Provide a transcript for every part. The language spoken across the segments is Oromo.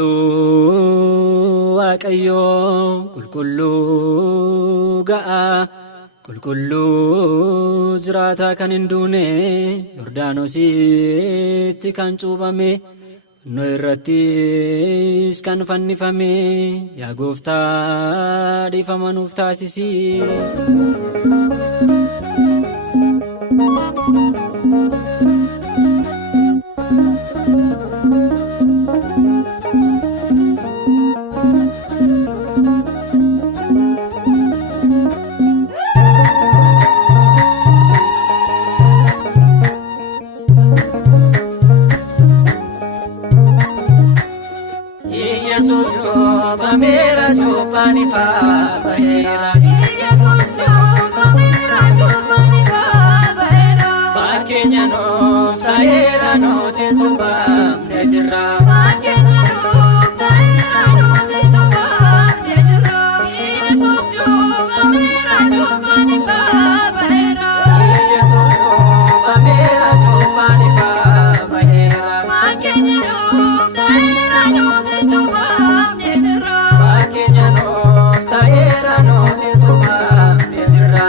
Qulqulluu Waaqayyoo qulqulluu ga'a qulqulluu jiraataa kan hin duune Yordaanositti kan cuuphame fannoo irrattis kan fannifame yaa Gooftaa dhiifama nuuf taasisi. Yesus coba merah coba nifa bahera. Yesus coba merah coba nifa bahera. Fakenya nof tahera note coba nejera. Fakenya nof tahera note coba nejera. Yesus coba merah coba nifa bahera. Yesus coba merah coba nifa bahera. Fakenya nof tahera note coba nejera. Fakenya nof tahera note coba nejera.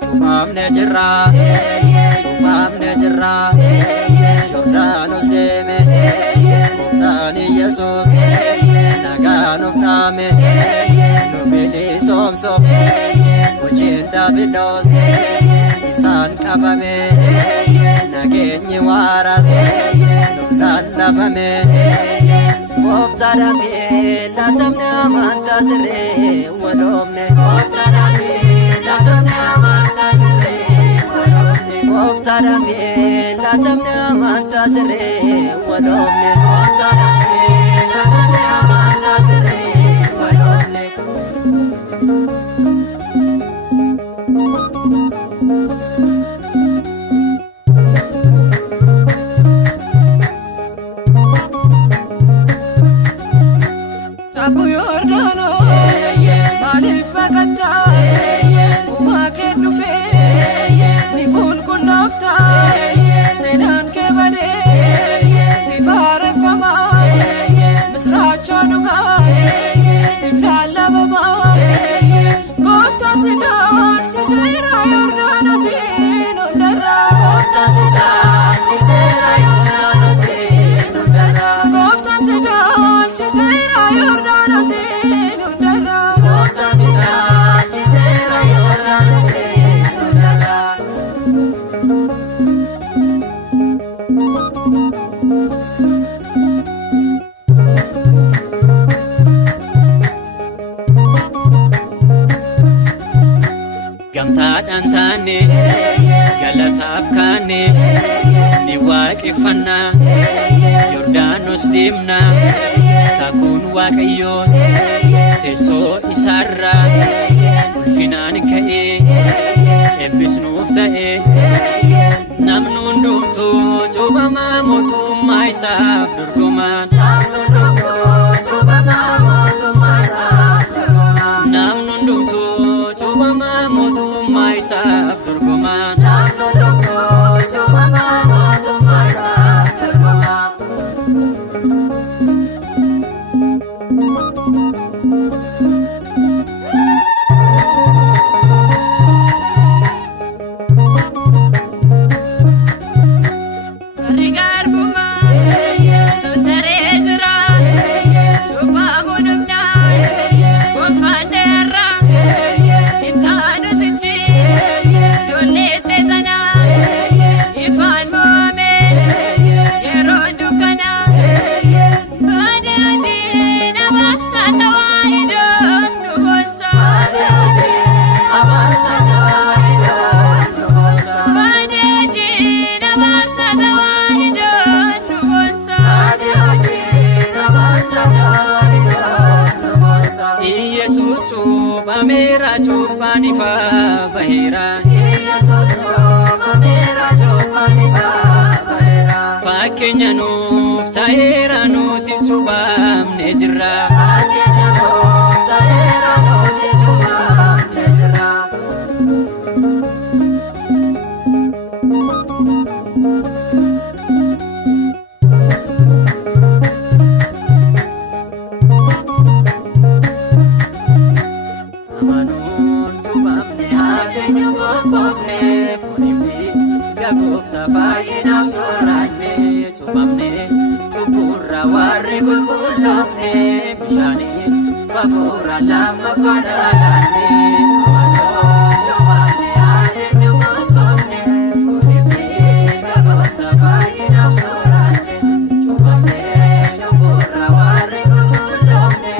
Cubam nejera, cubam nejera, Yordanos deme, Goftani Yesus, Naganuf name, Nubili somsof, Wajin Davidos, Isan kabame, Nagenyi waras, Nuftan labame, Goftadame, Latamne amanta sire, Walomne, Goftadame, Latamne amanta sire, Walomne, Goftadame, Latamne amanta sire, Walomne, Goftadame, Latamne amanta sire, Walomne. Abu Yordanos, Malif Bagata, Umake Dufe, Nikun Kunafta, Senan Kebade, Sifare Fama, Misracha Duga, Simlala Baba, Gofta Sitar, Sisera Yordanos, Nundara, Gofta Sitar, Sisera Yordanos, Nundara, Gofta Sitar, Sisera Yordanos, Nundara, Gofta Sitar, Sisera Yordanos, Nundara. Gamtaadhaan taane galataaf kaane ni waaqeffannaa Yordaanos deemnaa kakuun Waaqayyoos teessoo isaarraa ulfinaan ka'ee eebbisnuuf ta'ee namni hundumtuu cuubamaa mootummaa isaaf dorgomaan namni hundumtuu cuubamaa mootummaa isaaf dorgomaan namni hundumtuu cuubamaa mootummaa isaaf dorgomaan namni hundumtuu cuubamaa mootummaa isaaf dorgomaan. Rigar Buma, Sundare fakkeenya nuuf ta'eera nuti cuuphamne jirra. Gooftaa fayyinaaf sooranne cuuphamne cubburraa warri qulqulloofne bishaaniin hafuura lammaffaa dhalaanne amanoo cuuphamne eenyu qophoofne fuudhifne gooftaa fayyinaaf sooranne cuuphamne cubburraa warri qulqulloofne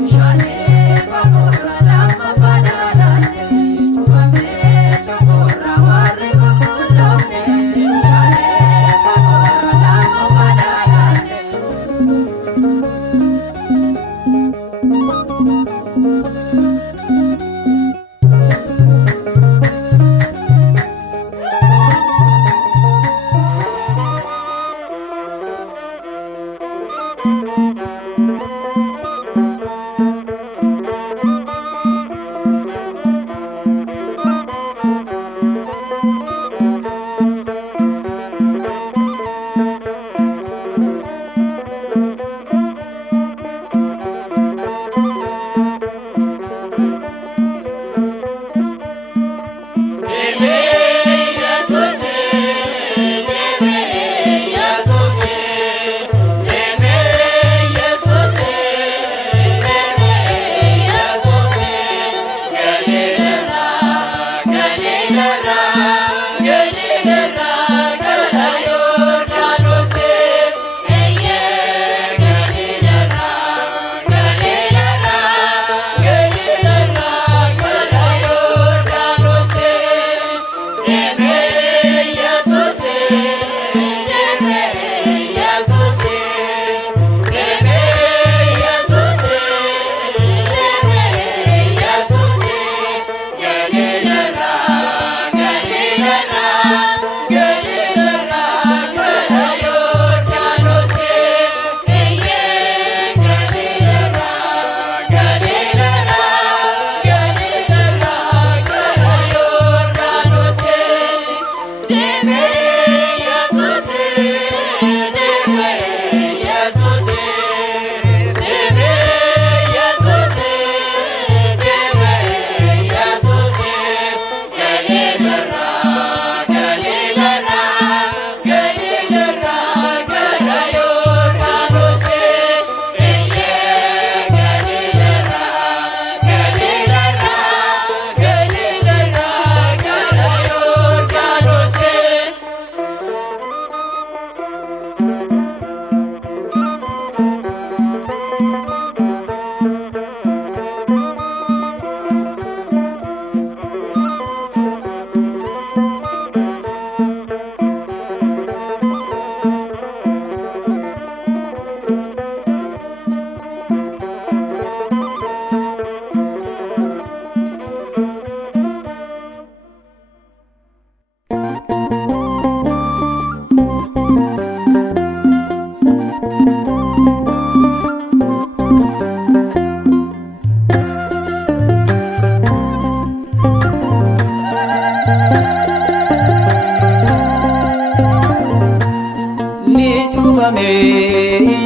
bishaaniin hafuura lammaffaa dhalaanne cuuphamne cubburraa warri qulqulloofne.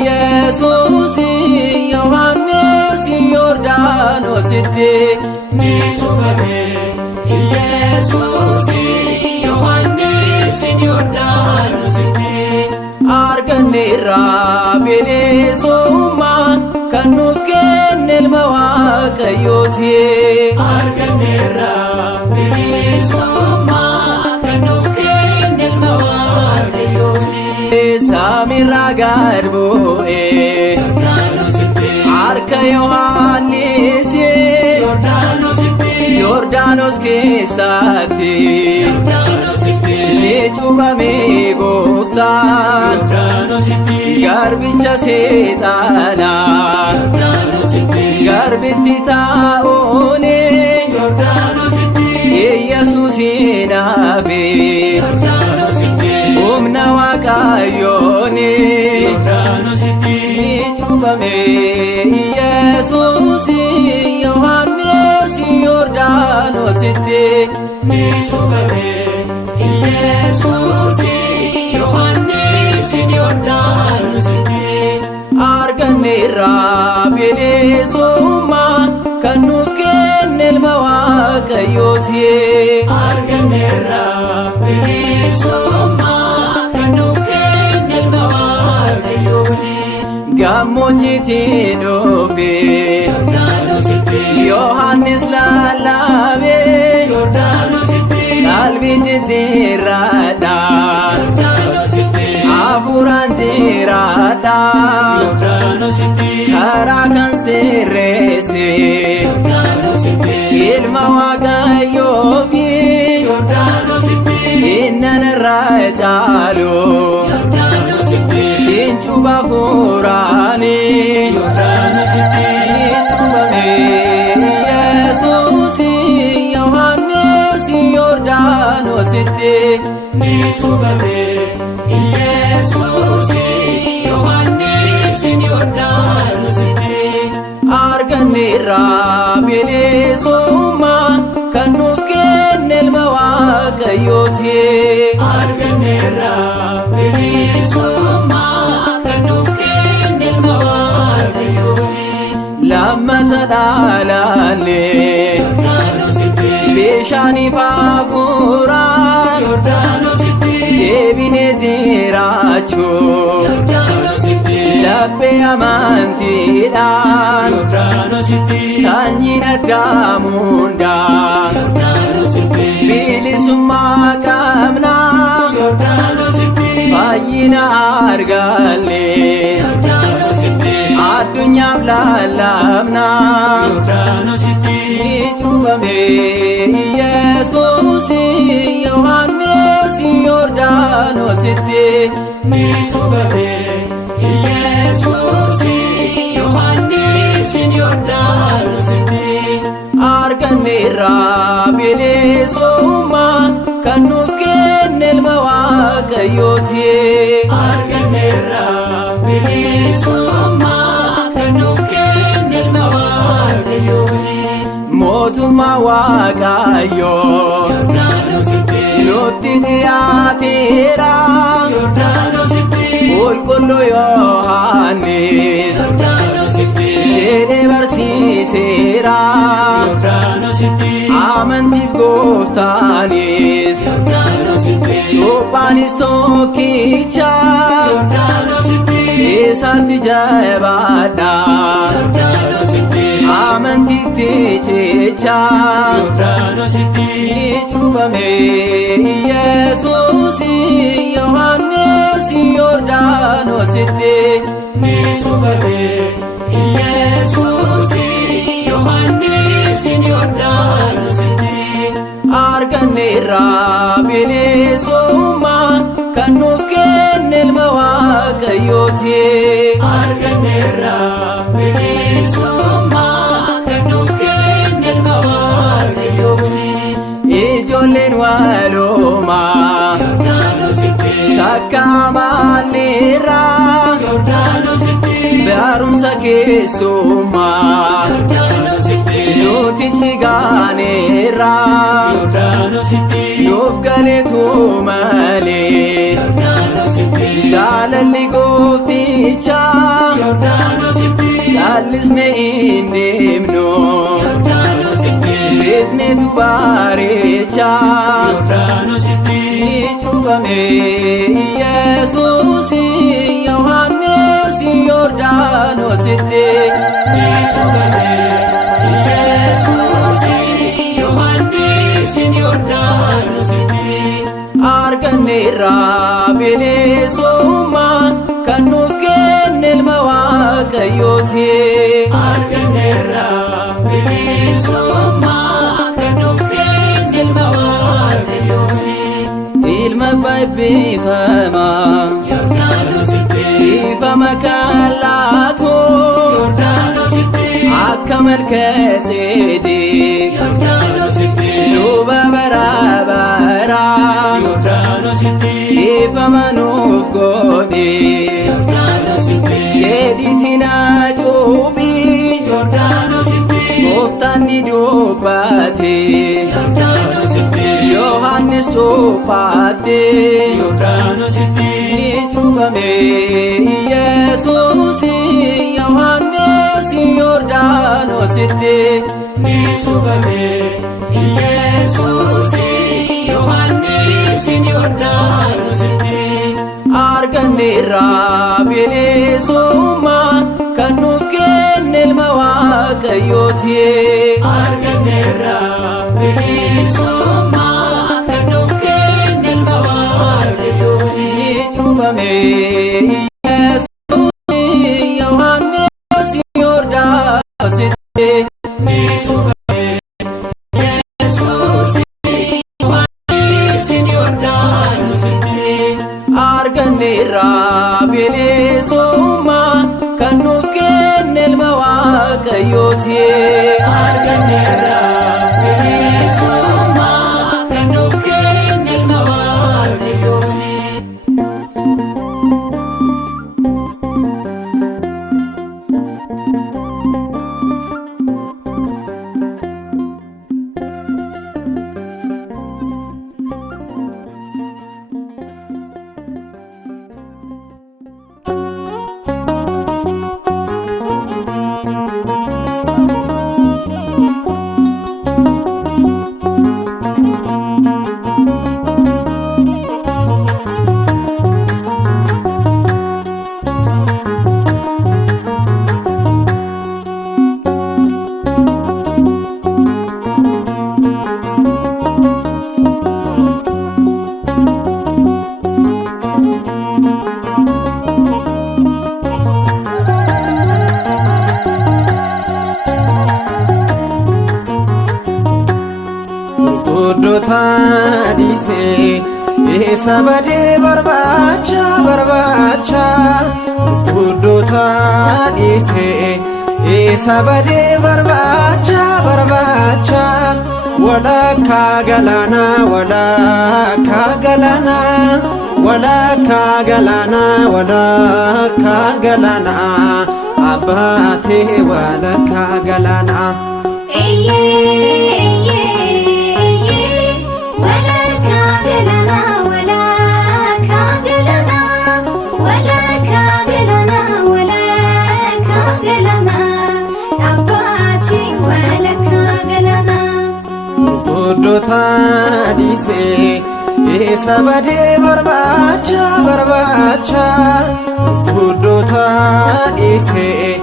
Yesus Yohannes Yordaanositti ni cuuphame. Yesus Yohannes Yordaanositti arganneerra bilisummaa kan nuuf kenne ilma Waaqayyooti. Arganneerra bilisummaa kan nuuf kenne ilma Waaqayyooti. Saamirraa gad bu'ee harka Yohannis Yordaanos keessatti ni cuuphame Gooftaan garbicha seexaanaa garbitti taa'uun Yesuusin hafe humna Waaqayyoo looni ni cuubame Yesuusi Yohannis Yordaanositti ni cuubame Yesuusi Yohannis Yordaanositti arganneerra bilisummaa kan nuuf kenne ilma Waaqayyooti arganneerra bilisummaa kan nuuf kenne ilma Waaqayyooti gammoojjiitii dhufe Yordaanositti Yohannis lallabee Yordaanositti qalbii jijjiirradha Yordaanositti hafuuraan jiraadha Yordaanositti karaa kan sirreesse Yordaanositti ilma Waaqayyoofi Yordaanositti innan irraa caalu Yordaanositti siin cuuba hafuuraani Yordaanositti ni cuubame Yesuusi Yohannis Yordaanositti ni cuubame Yesuusi Yohannis Yordaanositti arganneerra bilisummaa kan nuuf kenne ilma Waaqayyooti arganneerra bilisummaa kan nuuf kenne ilma Waaqayyooti lammata dhaalaallee Yordaanositti bishaaniif hafuuraan Yordaanositti deebinee jiraachuu Yordaanositti laphee amantiidhaan Yordaanositti sanyiin addaamuundaa Yordaanositti bilisummaa qabnaa Yordaanositti fayyina argallee Yordaanositti addunyaaf lallabnaa Yordaanositti ni cuubame Yesuusi Yohannis Yordaanositti ni cuubame Yesuusi Yohannis Yordaanositti arganneerra bilisummaa kan nuuf kenne ilma Waaqayyooti arganneerra bilisummaa kan nuuf kenne ilma Waaqayyooti mootummaa Waaqayyoo Yordaanositti nutti dhiyaateera Yordaanositti qulqulluu Yohannis Yordaanositti jedhee barsiiseera Yordaanositti amantiif gooftaanis Yordaanositti cuuphaanis tokkicha Yordaanositti isatti jabaadha Yordaanositti amantiitti cicha Yordaanositti ni cuubame Yesuusi Yohannis Yordaanositti ni cuubame Yesuusi Yohannis Yordaanositti arganneerra bilisummaa kan nuuf kenne ilma Waaqayyooti arganneerra bilisummaa kan nuuf kenne ilma Waaqayyooti ijoolleen walumaa Yordaanositti takka amanneerra Yordaanositti barumsa keessummaa Yordaanositti nuti cigaaneerra Yordaanositti nuuf galeetu malee Yordaanositti jaalalli goofticha Yordaanositti callisne hin deemnu Yordaanositti beekneetu bareecha Yordaanositti ni cuubame Yesuusi Yohannis Yordaanositti ni cuubame Yesuusi Yohannis Yordaanositti arganneerra bilisummaa kan nuuf kenne ilma Waaqayyooti arganneerra bilisummaa kan nuuf kenne ilma Waaqayyooti ilma eebbifamaa Yordaanositti ifama kan laatu Yordaanositti akka Malkiiseedeq Yordaanositti luba bara baraa Yordaanositti ifama nuuf godhe jedhitina cuuphi gooftaan ni dubbate Yohannis cuuphate ni cuuphame Yesuus Yohannis Yordaanositti ni cuuphame Yesuus Yohannis Yordaanositti arganneerra bilisummaa kan nuuf kenne ilma Waaqayyooti arganneerra bilisummaa kan nuuf kenne ilma Waaqayyooti ni cuuphame Yesuus Yohannis Yordaanositti ni cuuphame Yesuus Yohannis Yordaanositti arganneerra bilisummaa kan nuuf kenne ilma Waaqayyooti arganneerra bilisummaa kan nuuf kenne ilma Waaqayyooti Gurguddoota dhiisee isa badee barbaacha Gurguddoota dhiisee isa badee barbaacha walakkaa galaana abbaatee walakkaa galaana Gurguddoota dhiisee isa badee barbaacha Gurguddoota dhiisee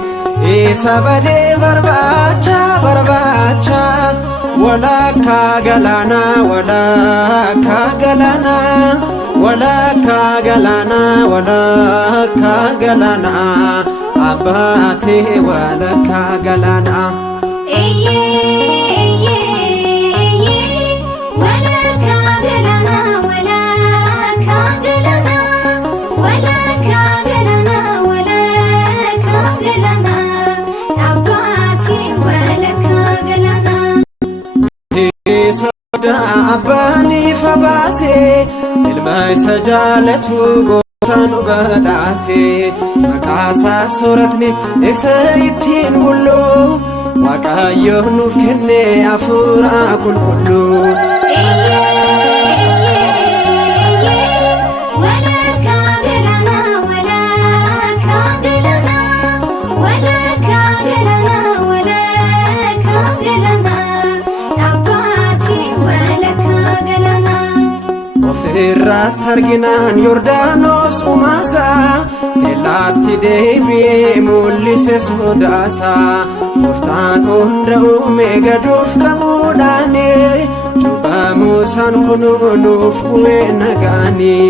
isa badee barbaacha walakkaa galaana abbaatee walakkaa galaana Abbaani fabaasee ilma isa jaalatu gootaan badhaasee maqaasaa sooratni isa ittiin bulluu Waaqayyo nuuf kenne hafuura qulqulluu irratti arginaan Yordaanos umaasaa kellaatti deebi'ee mul'ise sodaasaa gooftaan hunda uume gaduuf qabuudhaani cubbamuu isaan kunuunuuf bu'ee nagaanii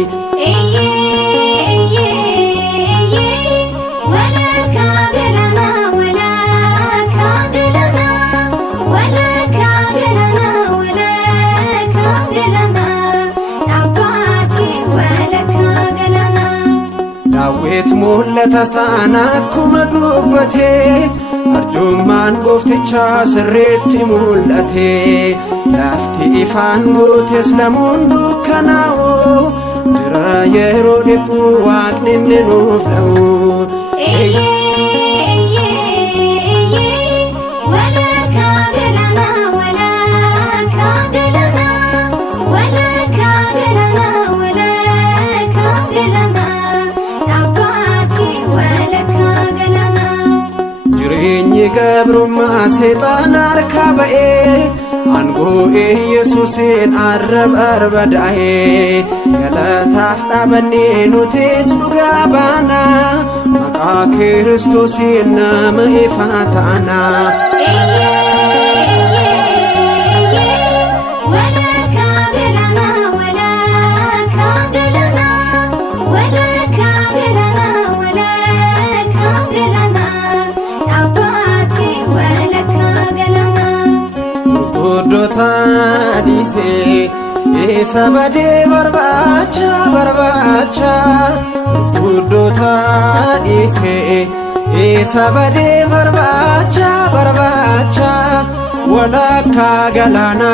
Daawit mul'ata sana akkuma dubbatee arjummaan gooftichaa sirriitti mul'ate lafti ifaan gootes lamuun dukkanaa'u jira yeroo dhibbuu waaqni inni nuuf dha'u. Jireenyi gabrummaa seexaana harkaa ba'ee aangoo Yesuusiin barbadaa'ee galataaf dhaabannee nutis dhugaa baana maqaa Kiristoosiin nama ifaa taana. Gurguddoota dhiisee isa badee barbaacha gurguddoota dhiisee isa badee barbaacha walakkaa galaana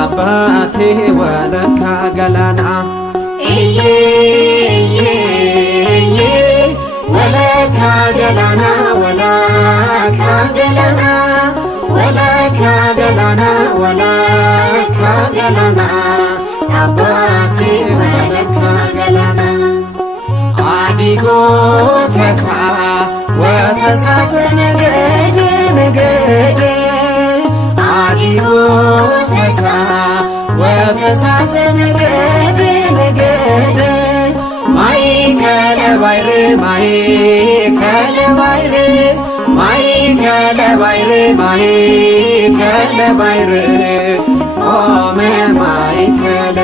abbaatee walakkaa galaana. Walakkaa galaana abbaatee walakkaa galaana. Adii gootasaa watasaate negede adii gootasaa watasaate negede Michael Bayre Ome Michael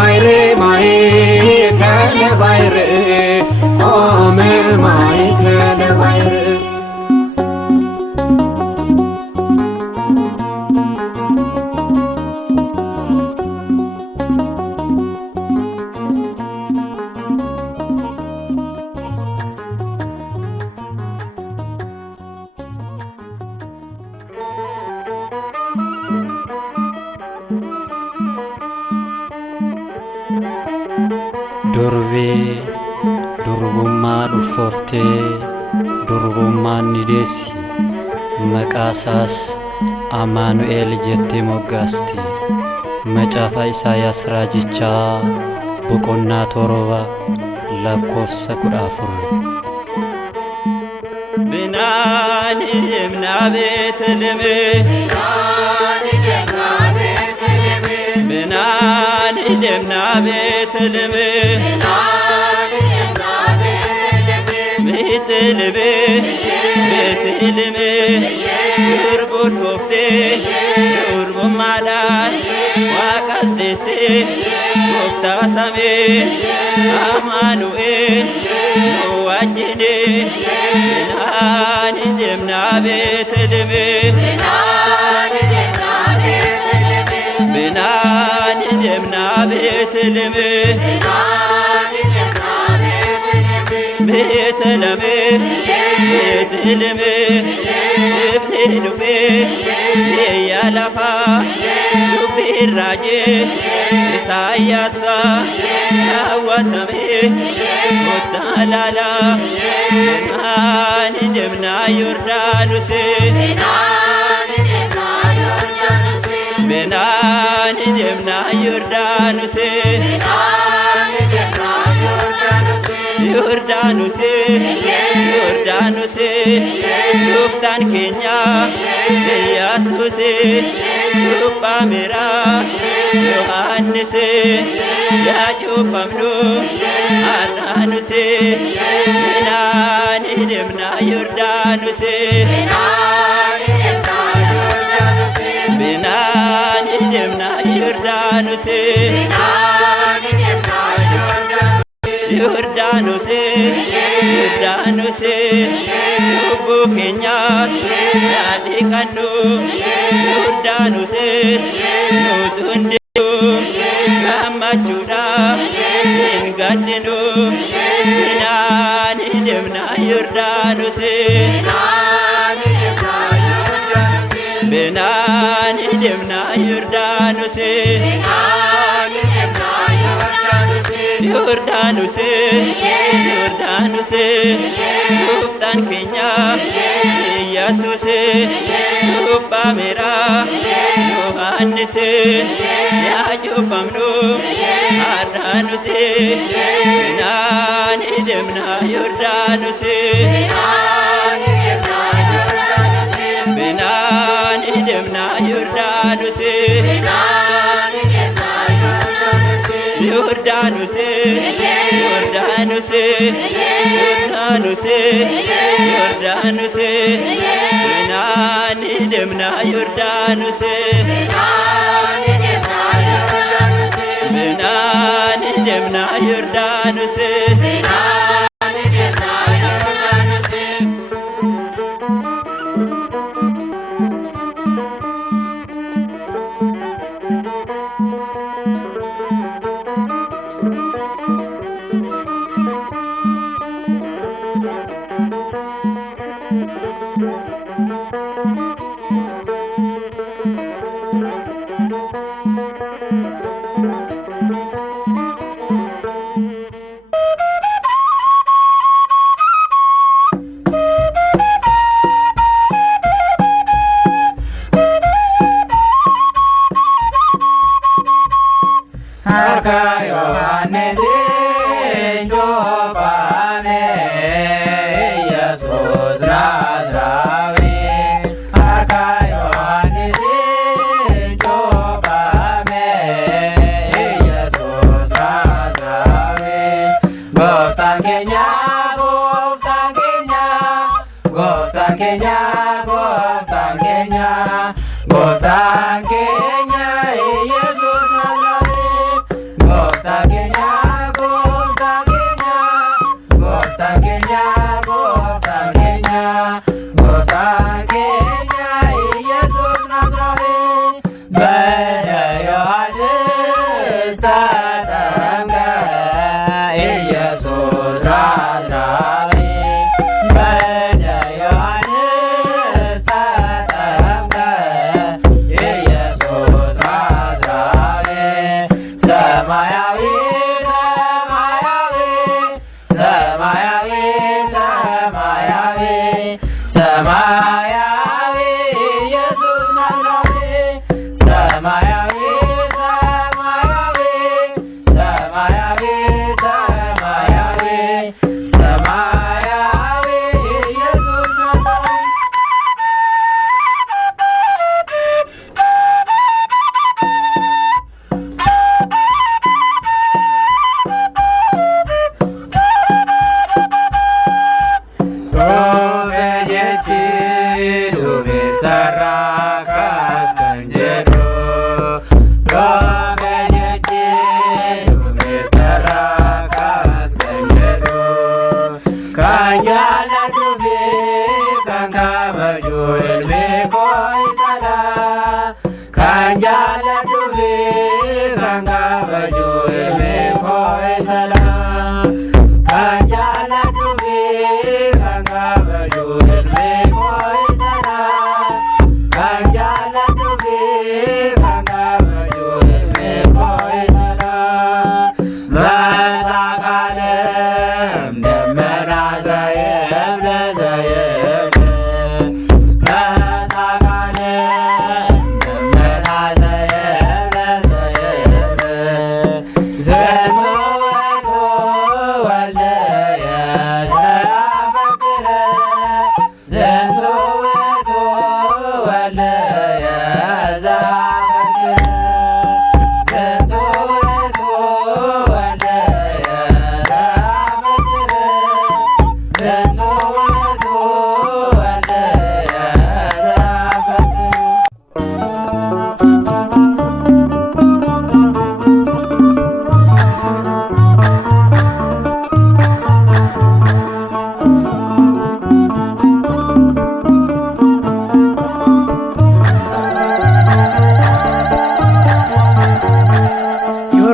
Bayre Michael Bayre Ome Michael Bayre. Durbii durbummaa dhulfooftee durbummaan ni deessi maqaasaas Amaanu'eel jettee moggaasti. Macaafa Isaayaas raajichaa boqonnaa 7 lakkoofsa 14. Binaani deemna Beetlehem Binaani deemna Beetlehem durbul fooftee durbummaadhaan waaqaddeessee gooftaa samee Amaanu'eel nu wajjine. Binaani deemna Beetlehem Binaani deemna Beetlehem Beetlehem ifni dhufee biyya lafaa dubbiin raajii Isaayaas raawwatame kottaa ilaalaa. Binaani deemna Yordaanos Binaani deemna Yordaanos Yordaanos gooftaan keenya Yesuus cuuphameera Yohaannis yaa cuuphamnu har'aanus. Binaani deemna Yordaanos Binaani deemna Yordaanos Yordaanos lubbuu keenyaas yaa dhiqannu Yordaanos nutu hundeeyyuu jiraachuudha hin gaddinu Binaan deemna Yordaanosee Binaan deemna Yordaanosee Yordaanosee Yordaanosee Gooftaan keenya Yesuusee Cuuphameera Yohaannisee yaa cuuphamnu Ardaanosee Binaan deemna Yordaanosee Binaan deemna Yordaanosee Yordaanosee Yordaanosee Yordaanosee Yordaanosee Binaan deemna Yordaanosee Binaan deemna Yordaanosee Harka Yohaannisin cuuphame Yesuus Naazrawi. Harka Yohaannisin cuuphame Yesuus Naazrawi. Gooftaan keenya Gooftaan keenya Gooftaan keenya Gooftaan keenya Gooftaan keenya Yesuus Naazrawi. Gooftaan keenya Gooftaan keenya Gooftaan keenya Gooftaan keenya Gooftaan keenya Yesuus Naazrawi. Bara Yohaannis tatamka Yesuus Naazrawi. Bara Yohaannis tatamka Yesuus Naazrawi. Samayawi, Samayawi, Samayawi, Samayawi, Samayawi, Yesus Naazrawi. Samayawi, Samayawi, Samayawi, Samayawi, Samayawi, Yesus Naazrawi. Sarakas kan jedhu sarakas kan jedhu kan jaalladhu fi kan kabaju ilmi koo isadha kan jaalladhu fi kan kabaju ilmi koo isadha kan jaalladhu fi kan kabaju ilmi koo isadha kan jaalladhu fi kan kabaju ilmi koo isadha. Masaqalem demmena zayemne zayemne Masaqalem demmena zayemne zayemne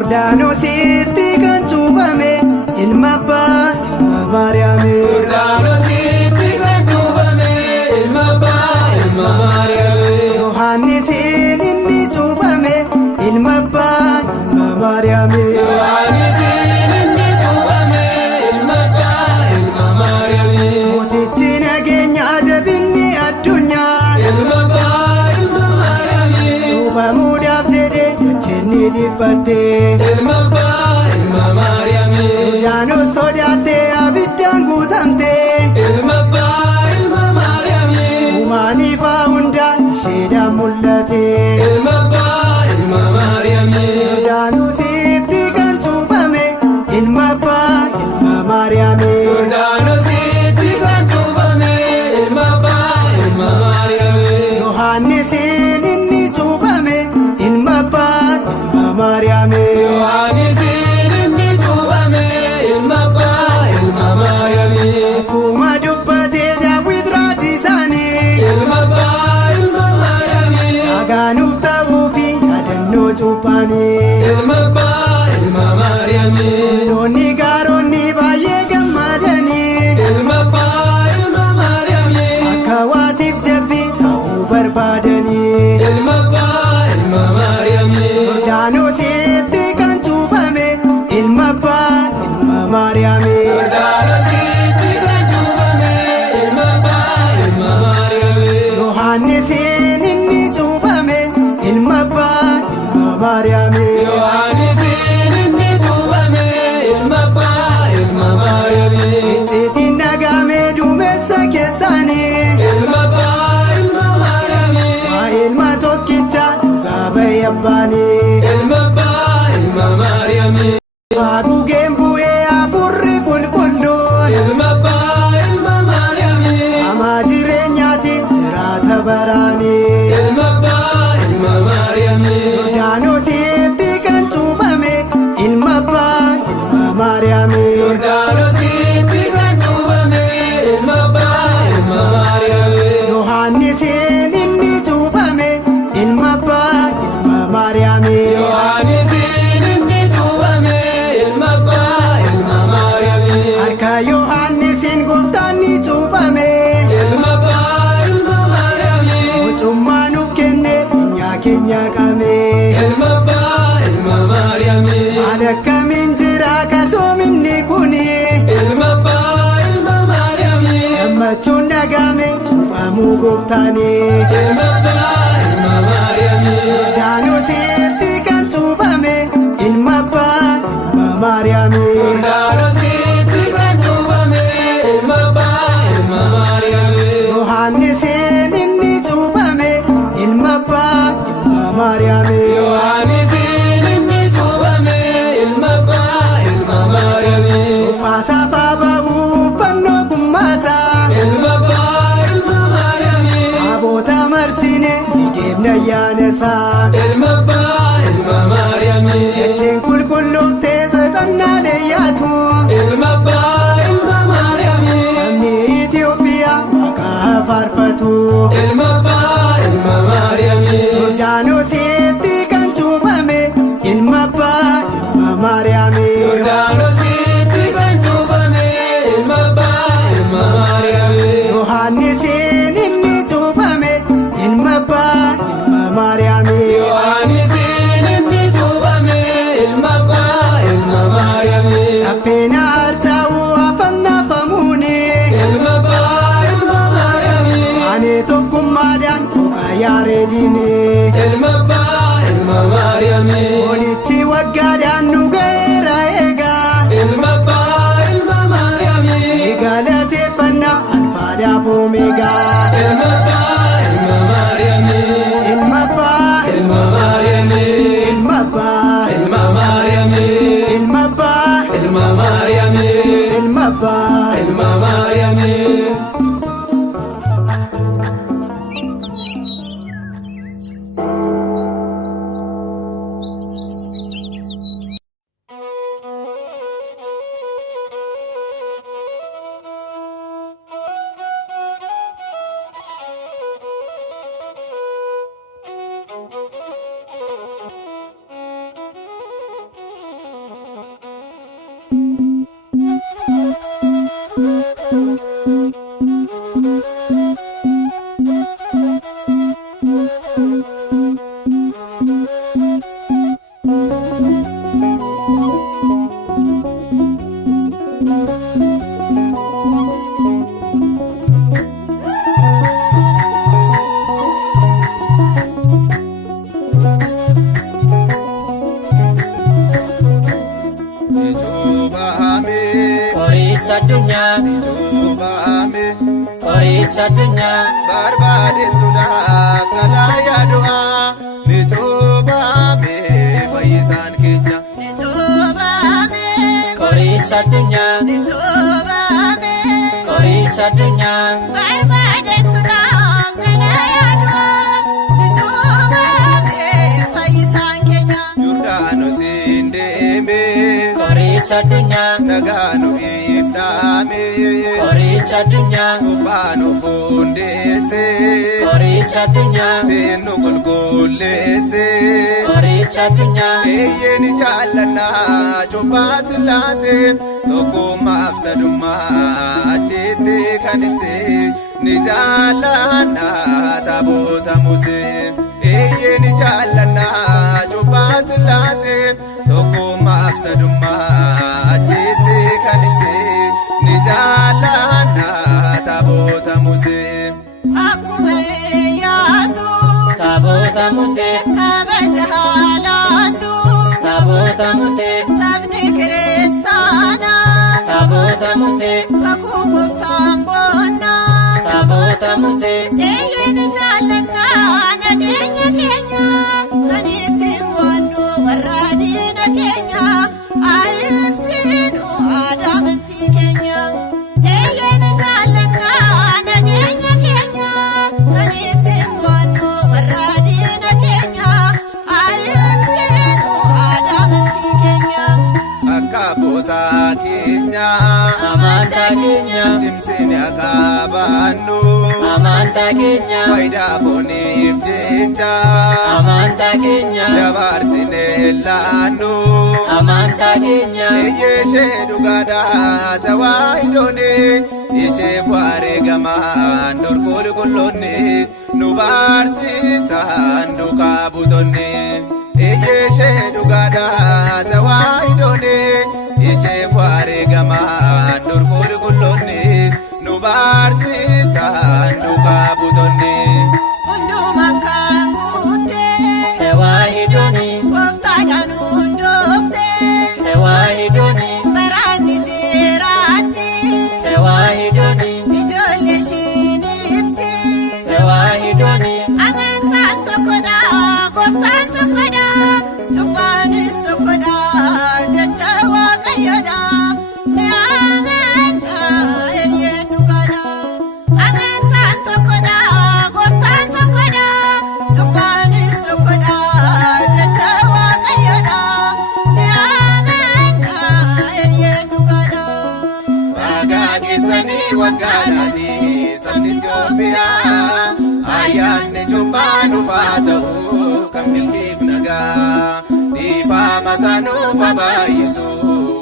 Yordaanositti kan cuuphame ilma abbaa ilma Maariyaami. Yordaanositti kan cuuphame ilma abbaa ilma Maariyaami. Yohaannisiin inni cuuphame ilma abbaa ilma Maariyaami. Yohaannisiin inni cuuphame ilma abbaa ilma Maariyaami. Mootichi nageenyaa jabinni addunyaa Ilma abbaa ilma Maariyaami. cuuphamuudhaaf jedhee dacheenni dhiphatte. Ilma abbaa ilma Maariyaami. Yordaanos sodaattee abiddaan guutamte. Ilma abbaa ilma Maariyaami. Uumaaniifaa hundaa isheedhaan mul'ate. Ilma abbaa ilma Maariyaami. Yordaanositti kan cuuphame ilma abbaa ilma Maariyaami. Yordaanositti kan cuuphame ilma abbaa ilma Maariyaami. Yohaannisiin inni cuuphame ilma abbaa ilma Maariyaami. Yohaannisiin inni cuuphame ilma abbaa ilma Maariyaami. Akkuma dubbatee Daawit raajii isaanii Ilma abbaa ilma Maariyaami. dhagaanuuf ta'uufi yaadannoo cuuphaanii. Ilma abbaa ilma Maariyaami. Loonni gaaronni baay'ee gammadanii Ilma abbaa ilma Maariyaami. akka waatiif jabbii ta'uu barbaadanii. Ilma abbaa ilma Maariyaami. Yordaanositti kan cuuphame ilma abbaa ilma Maariyaami. Yordaanositti kan cuuphame ilma abbaa ilma Maariyaami. Yohaannisiin inni cuuphame ilma abbaa ilma Maariyaami. Yohaannisiin inni cuuphame ilma abbaa ilma Maariyaami. Icciitiin dhagahame duumessa keessaanii Ilma abbaa ilma Maariyaami. waa'ee ilma tokkicha dhugaa ba'e abbaanii. Ilma abbaa ilma Maariyaami. Faagugeen bu'ee hafuurri qulqulluun Ilma abbaa ilma Maariyaami. hamaa jireenyaati jiraata baraanii. Ilma abbaa ilma Maariyaami. Yordaanositti kan cuuphame ilma abbaa ilma Maariyaami. Yordaanositti kan cuuphame ilma abbaa ilma Maariyaami. Yohaannisiin inni cuuphame ilma abbaa ilma Maariyaami. Yohaannisiin inni cuuphame ilma abbaa ilma Maariyaami. Harka Yohaannisiin gooftaan ni cuuphame. Ilma abbaa ilma Maariyaami. Mucummaa nuuf kenne biyya keenya qame. Ilma abbaa ilma Maariyaami. Haala akkamiin jira kasoominni kuni. Ilma abbaa ilma Maariyaami. Gammachuun dhagahame cuuphamuu gooftaanii. Ilma abbaa ilma Maariyaami. Yordaanositti kan cuuphame ilma abbaa ilma Maariyaami. Yordaanositti kan cuuphame ilma abbaa ilma Maariyaami. Yohaannisiin inni cuuphame ilma abbaa ilma Maariyaami. Yohaannisiin inni cuuphame ilma abbaa ilma Maariyaami. Cuuphaasaa ba'uu fannoo gummaasaa Ilma abbaa ilma Maariyaami. aboota marsine ni deemna ayyaanasaa. Ilma abbaa ilma Maariyaami. Jechiin qulqullooftee seexannaalee yaatu Ilma abbaa ilma Maariyaami. sabni Itoophiyaa maqaa faarfatu. Ilma abbaa ilma Maariyaami. Yordaanositti kan cuuphame ilma abbaa ilma Maariyaami. Yordaanositti kan cuuphame ilma abbaa ilma Maariyaami. Yohaannisiin inni cuuphame ilma abbaa ilma Maariyaami. Yohaannisiin inni cuuphame ilma abbaa ilma Maariyaami. Caffeena harcaa'uu afannafamuuni Ilma abbaa ilma Maariyaami. ani tokkummaadhaan dhugaa yaareediini. Ilma abbaa ilma Maariyaami. Olichi waggaadhaan nu ga'eera eegaa Ijubame qoricha addunyaa Ijubame qoricha addunyaa barbaadeessuudhaaf talaa yaadu'aa ni cuubame fayyisaan keenya. Ni cuubame qoricha addunyaa ni cuubame qoricha addunyaa barbaadeessuudhaaf talaa yaadu'aa ni cuubame fayyisaan keenya. Yordaanosiin deeme qoricha addunyaa nagaanu ifdhaame qoricha addunyaa Cubbaanu fundeesse qoricha addunyaa Teennu qulqulleesse qoricha addunyaa Eeyyeeni jaallannaa cubbaa sillaase tokkummaaf sadummaa achitti kan ibse ni jaallannaa taabota Musee. Eeyyeeni jaallannaa cubbaa sillaase tokkummaaf sadummaa achitti kan ibse ni jaallannaa taabota Musee. Akkuma Iyyaasuu taabota Musee kabaja haalaannu taabota Musee sabni kiristaanaa taabota Musee kakuu gooftaan boonnaa taabota Musee eeyyeeni jaallannaa nageenya keenya kan ittiin boonnu warra diina keenya ibsinu aadaa amantii keenya. Eeyyeeni jaallannaa nageenya keenya kan ittiin boonnu warra diina keenya ibsinu aadaa amantii keenya. Akka abbootaa keenya amantaa keenya cimsine akka baannu amantaa keenya faayidaa fooniif jecha amantaa keenya dabarsine laannu amantaa keenya eeyyee ishee dhugaadhaa tawaayidooni isheef wareegamaan dur qulqulloonni nu barsiisan duukaa buutonni. Eeyyee ishee dhugaadhaa tawaayidooni isheef wareegamaan dur qulqulloonni nu barsiisan duukaa buutonni. Hundumaan kan guuttee tewaahidooni gooftaadhaan hundooftee tewaahidooni baraanni jiraatti tewaahidooni ijoollee ishiniifti tewaahidooni amantaan tokkodha gooftaan tokkodha cubbaanis tokkodha jecha waaqayyoodha ni amanna eeyyeen dhugaadha. Amantaan tokkodha gooftaan tokkodha cubbaanis tokkodha jecha waaqayyoodha ni amanna eeyyeen dhugaadha. Bagaa keessanii waggaadhaanii sabni Itoophiyaa ayyaanni cubbaa dhufaa ta'uu kan milkiif nagaa dhiifama sanuuf baay'isu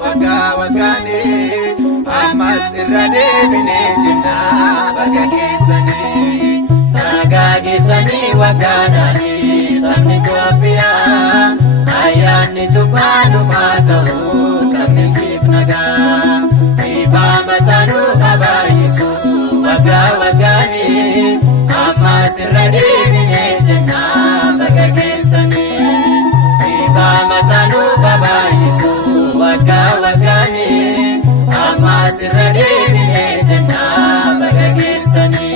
waggaa waggaanii ammas irra deebinee jennaa baga keessanii. Bagaa keessanii waggaadhaanii sabni Itoophiyaa ayyaanni cubbaa dhufaa ta'uu kan milkiif nagaa dhiifama sanuuf baay'isu waggaa waggaanii ammas irra deebinee jennaa baga keessanii. Dhiifama sanuuf baay'isu waggaa waggaanii ammas irra deebinee jennaa baga keessanii.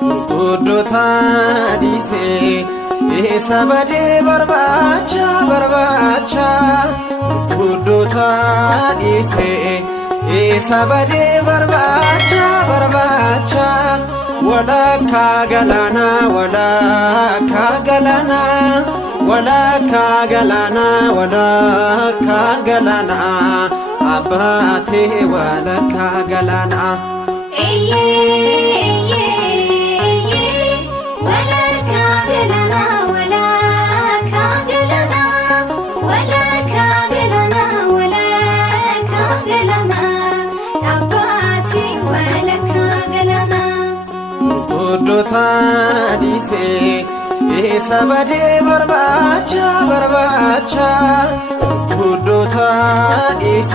Gurguddoota dhiisee isa badee barbaacha gurguddoota dhiisee isa badee barbaacha ወለካ ገላና ወለካ ገላና ወለካ ገላና ወለካ ገላና አባቴ ወለካ ገላና ጉዶታ ዲሴ ኢሰበዴ በርባቻ በርባቻ ጉዶታ ዲሴ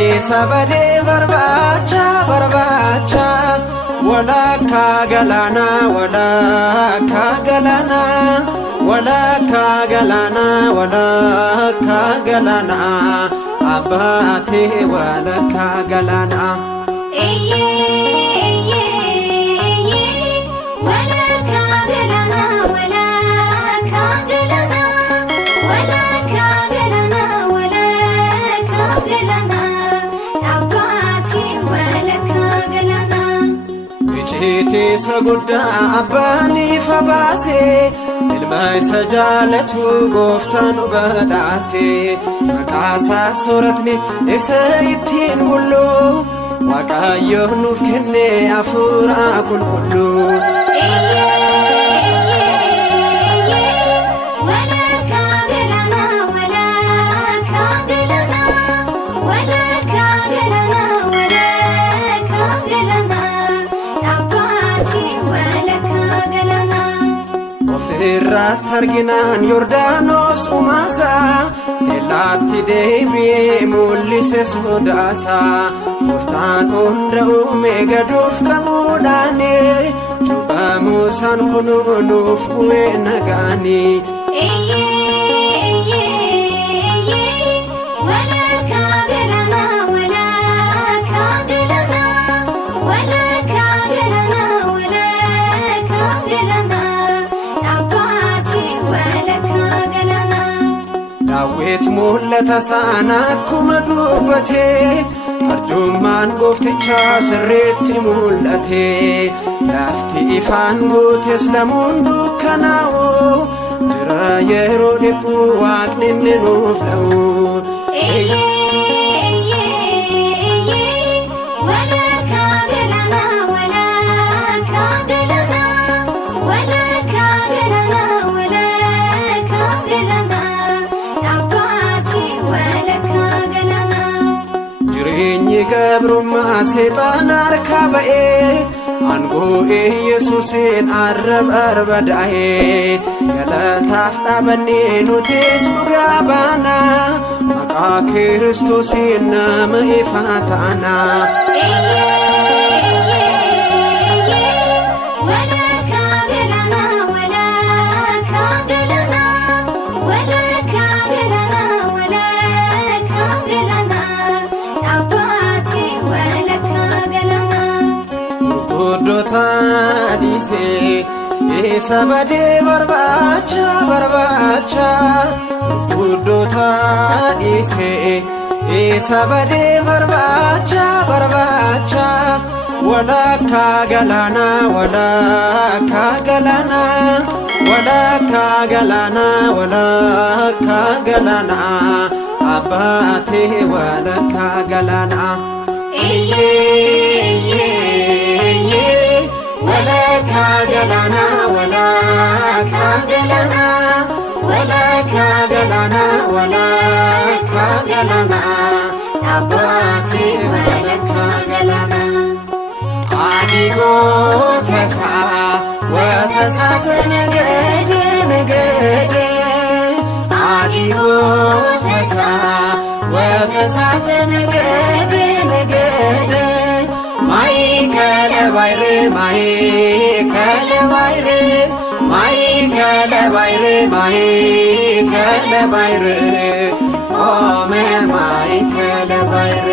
ኢሰበዴ በርባቻ በርባቻ ወለካ ገላና ወለካ ገላና ወለካ ገላና ወለካ ገላና አባቴ ወለካ ገላና ጭቴ ሰጉዳ አባኒ ፈባሴ ilmaay sajaalatu gooftaan badhaase maqaasaa sooratni isa ittiin bullu waaqayyo nuuf kenne hafuura qulqulluu irrat arginaan Yordaanos umaasa ilaatti deebi'ee mul'ise sodaasa gooftaan hunda uume gaduuf qabuudhaani cubbamuu isaan kunuunuuf bu'ee nagaani daawit mul'ata sana akkuma dubbate arjummaan gooftichaa sirriitti mul'ate lafti ifaan guutes lamuun dukkanaa'u jira yeroo dhibbuu waaqni inni nuuf la'u gabrummaa seexaan harkaa ba'ee aangoo Yesuusiin arbadaa'ee galataaf dhaabannee nutis dhugaa baana maqaa Kiristoosiin nama ifaa taana ጉዶታ ዲሴ ኢሰበዴ በርባቻ በርባቻ ጉዶታ ዲሴ ኢሰበዴ በርባቻ በርባቻ ወለካ ገላና ወለካ ገላና ወለካ ገላና ወለካ ገላና አባቴ ወለካ ገላና ወለካ ገላና ወለካ ገላና ወለካ ገላና ወለካ ገላና አባቴ ወለካ ገላና አዲጎ ተሳ ወተሳት ነገድ ነገድ አዲጎ ተሳ ወተሳት ነገድ ነገድ ማይከለ ባይር ማይከለ ባይር ማይከለ ባይር ማይከለ ባይር ቆመ ማይከለ ባይር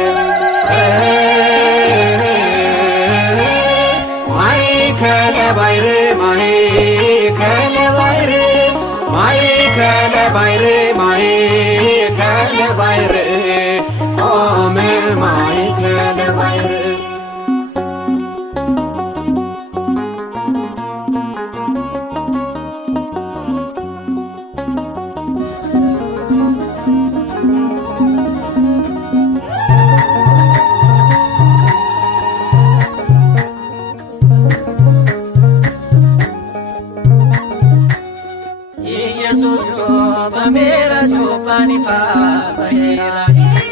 ማይከለ ባይር ማይከለ ባይር ማይከለ ባይር ማይከለ ባይር ቆመ ማይከለ ባይር Yesus cobamera cobani fa bahera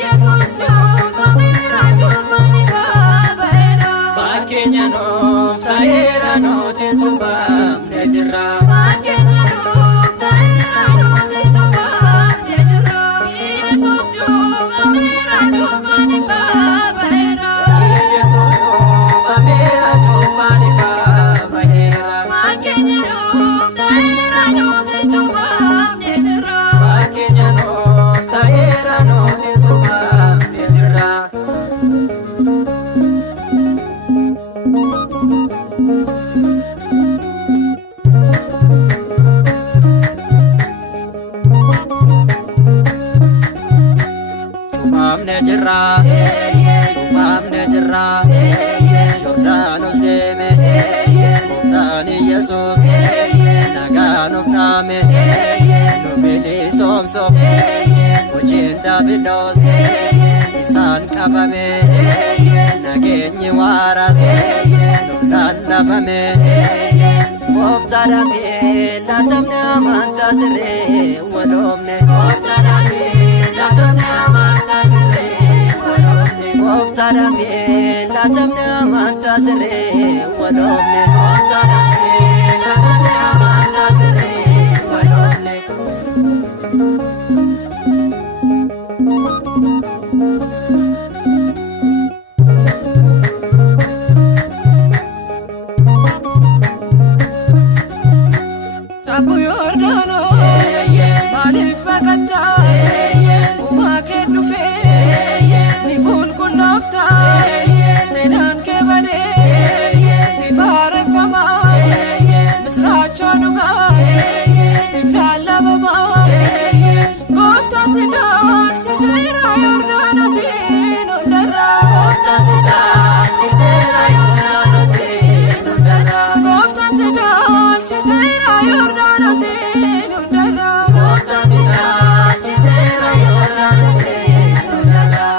Yesus cobamera cobani fa bahera Fakenya no taera no te subam nejra Fakenya no taera no te subam nejra Yesus cobamera cobani fa bahera Yesus cobamera cobani fa bahera Fakenya no taera no te subam nejra Fakenya no taera no te subam nejra Cubam nejra Cubam nejra Jordanos deme Tani Yesus Naganuf name Nubili somsof Ujin Davidos Isan kabame Nagenyi waras Nuftan labame Mofta dame Latamne amanta sire Walomne Mofta dame Latamne amanta sire Walomne Mofta dame Latamne amanta sire Walomne Mofta dame Latamne amanta sire Walomne Abu Yordano, Malif Bakata, Umake Dufe, Nikun Kunafta, Senan Kebade, Sifare Fama, Misracha Nuga, Simlala Baba, Gofta Sijar, Sisera Yordano Sin, Undara, Gofta Sijar, Sisera Yordano Sin, Undara, Gofta Sijar, Sisera Yordano Sin, Undara, Gofta Sijar, Sisera Yordano Sin, Undara.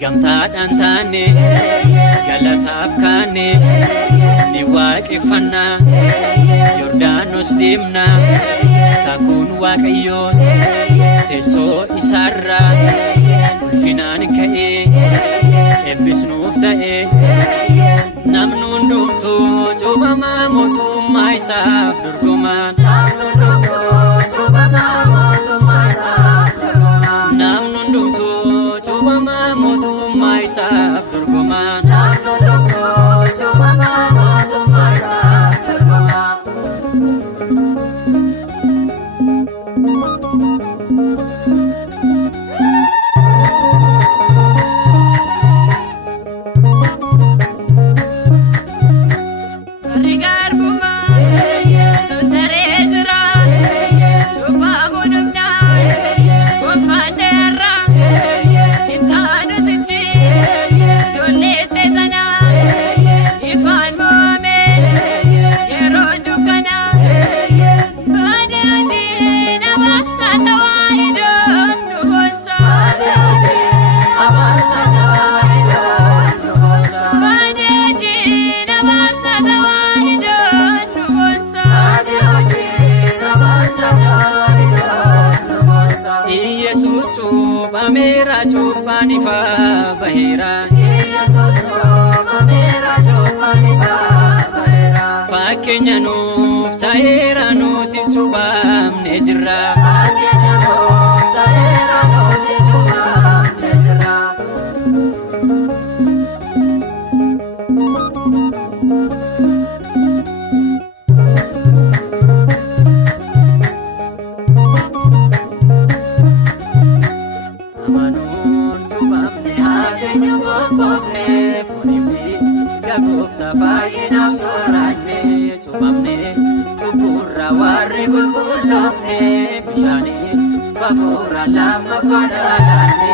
gamtaadhaan taane galataaf kaane ni waaqeffannaa Yordaanos deemnaa kakuun Waaqayyoos teessoo isaarraa ulfinaan ka'ee eebbisnuuf ta'ee namni hundumtuu cuubamaa mootummaa isaaf dorgomaan namni hundumtuu cuubamaa mootummaa isaaf dorgomaan namni hundumtuu cuubamaa mootummaa isaaf dorgomaan namni hundumtuu cuubamaa mootummaa isaaf dorgomaan Rigar bunga, sundare jira, coba gunungna, konfane arra, intanu sinci, jolle setana, ifan moame, yeron dukana, badaji nabaksa tawahidon nubonsa, badaji nabaksa tawahidon nubonsa, badaji nabaksa tawahidon nubonsa, badaji nabaksa tawahidon nubonsa. Yesus cuubameera cuubbaan ifaa baheera Yesus cuubameera cuubbaan ifaa baheera fakkeenya nuuf ta'eera nuti cuubamne jirra fakkeenya nuuf ta'eera nuti cuubamne jirra. amanuun cuubamne haateenyu gobboofne fuunimne gagoofta fayyinaaf sooranne cuubamne cubburra warri qulqulloofne bishaanii fafuura lammaffaa dhaadhanne